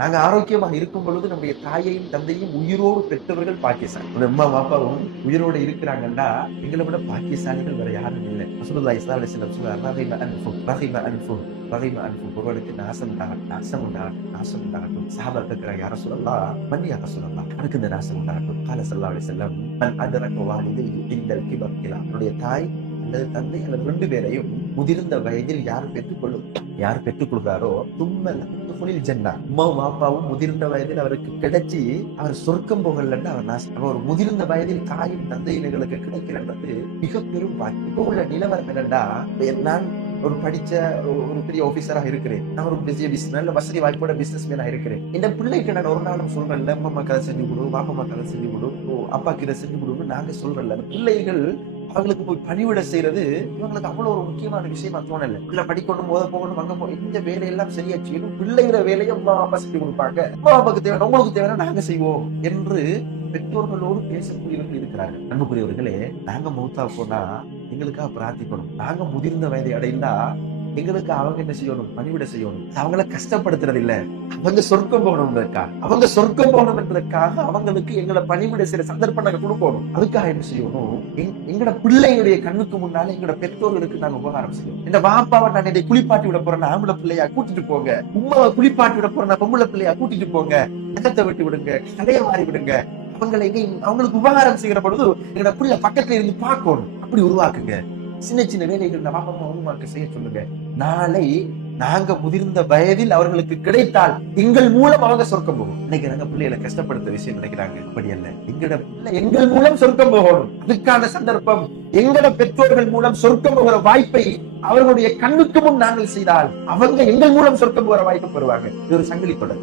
நாங்க ஆரோக்கியமாக இருக்கும் பொழுது நம்முடைய தாயையும் தந்தையும் உயிரோடு பெற்றவர்கள் பாக்கியசாலி. அம்மா பாப்பாவும் உயிரோடு இருக்கிறாங்கன்னா எங்களை விட பாக்கியசாலிகள் வேற யாரும் இல்லை. ரசூலுல்லாஹி ஸல்லல்லாஹு அலைஹி வஸல்லம் சொல்றாங்க, ரஹிம அன்ஃபு ஒருவருக்கு நாசம் உண்டாகட்டும், நாசம் உண்டாகட்டும், நாசம் உண்டாகட்டும். சஹாபா கேட்கிறாங்க, யா ரசூலல்லாஹ், மன் யா ரசூலல்லாஹ், எனக்கு இந்த நாசம் உண்டாகட்டும். கால ஸல்லல்லாஹு அலைஹி வஸல்லம், மன் அத்ரக வாலிதைஹி இன்தல் கிபர் கிலா. அவருடைய தாய் அல்லது தந்தை அல்லது 2 பேரையும் முதிர்ந்த வயதில் யார் பெற்றுக் கொள்கிறாரோ தும்மல் ஜன்னா. அம்மாவும் அப்பாவும் முதிர்ந்த வயதில் அவருக்கு கிடைச்சி அவர் சொர்க்கம் போகலன்னு அவர் நாசம். அவர் முதிர்ந்த வயதில் தாயும் தந்தையும் எங்களுக்கு கிடைக்கிறது மிக பெரும் பாக்கியம். இப்போ உள்ள நிலவரம் என்னன்னா, நான் ஒரு படிச்ச ஒரு பெரிய ஆபீசரா இருக்கிறேன், நான் ஒரு நல்ல வசதி வாய்ப்போட பிசினஸ் மேனா இருக்கிறேன். இந்த பிள்ளைக்கு நான் ஒரு நாளும் சொல்றேன்ல, அம்மா கதை செஞ்சு கொடு, பாப்பா கதை செஞ்சு கொடு, அப்பாக்கு இதை செஞ்சு கொடுன்னு நாங்க சொல்றேன்ல. பிள்ளைகள் அவங்களுக்கு போய் பணிவிட செய்யறது இவங்களுக்கு அவ்வளவு ஒரு முக்கியமான விஷயமா தோணல. பிள்ளை படிக்கணும், போகணும், அங்க போய் இந்த வேலையெல்லாம் சரியா செய்யணும், பிள்ளைகிற வேலையை அம்மா அப்பா செஞ்சு கொடுப்பாங்க, அம்மா அப்பாவுக்கு தேவை, உங்களுக்கு தேவைன்னா நாங்க செய்வோம் என்று பெற்றோர்களோடு பேசக்கூடியவர்கள் இருக்கிறார்கள். அன்புக்குரியவர்களே, நாங்க மௌத்தா போனா எங்களுக்காக பிரார்த்திக்கணும். நாங்க முதிர்ந்த வயதை அடைந்தா எங்களுக்கு அவங்க என்ன செய்யணும்? பணிவிட செய்யணும். அவங்கள கஷ்டப்படுத்துறது இல்ல, அவங்க சொர்க்கம் போகணும் என்பதற்காக அவங்களுக்கு எங்களை பணிவிட செய்யற சந்தர்ப்பம் நாங்க கொடுக்கணும். அதுக்காக என்ன செய்யணும்? எங்களோட பிள்ளைகளுடைய கண்ணுக்கு முன்னால எங்களோட பெற்றோர்களுக்கு நாங்க உபகாரம் செய்யணும். இந்த வாப்பாவை நான் என்னை குளிப்பாட்டி விட போறேன், ஆம்பளை பிள்ளையா கூட்டிட்டு போங்க. உமாவை குளிப்பாட்டி விட போறேன், பொம்பளை பிள்ளையா கூட்டிட்டு போங்க. நகத்தை விட்டு விடுங்க, கலைய மாறி விடுங்க. அவங்களுக்கு உபகாரம் செய்கிற பொழுது எங்களோட பிள்ளை பக்கத்துல இருந்து பார்க்கணும். அப்படி உருவாக்குங்க. சின்ன சின்ன வேலைகள் உருவாக்க செய்ய சொல்லுங்க. நாளை நாங்க முதிர்ந்த வயதில் அவர்களுக்கு கிடைத்தால் எங்கள் மூலம் அவங்க சொர்க்கம் போகும். இன்னைக்கு நாங்க பிள்ளைகளை கஷ்டப்படுத்த விஷயம் நினைக்கிறாங்க. அப்படி அல்ல. எங்கள் மூலம் சொர்க்கம் போகணும். அதுக்கான சந்தர்ப்பம் எங்களோட பெற்றோர்கள் மூலம் சொர்க்கம் போகிற வாய்ப்பை அவர்களுடைய கண்ணுக்கு முன் நாங்கள் செய்தால் அவங்க எங்கள் மூலம் சொர்க்கம் போகிற வாய்ப்பு பெறுவாங்க. இது ஒரு சங்கிலி தொடர்.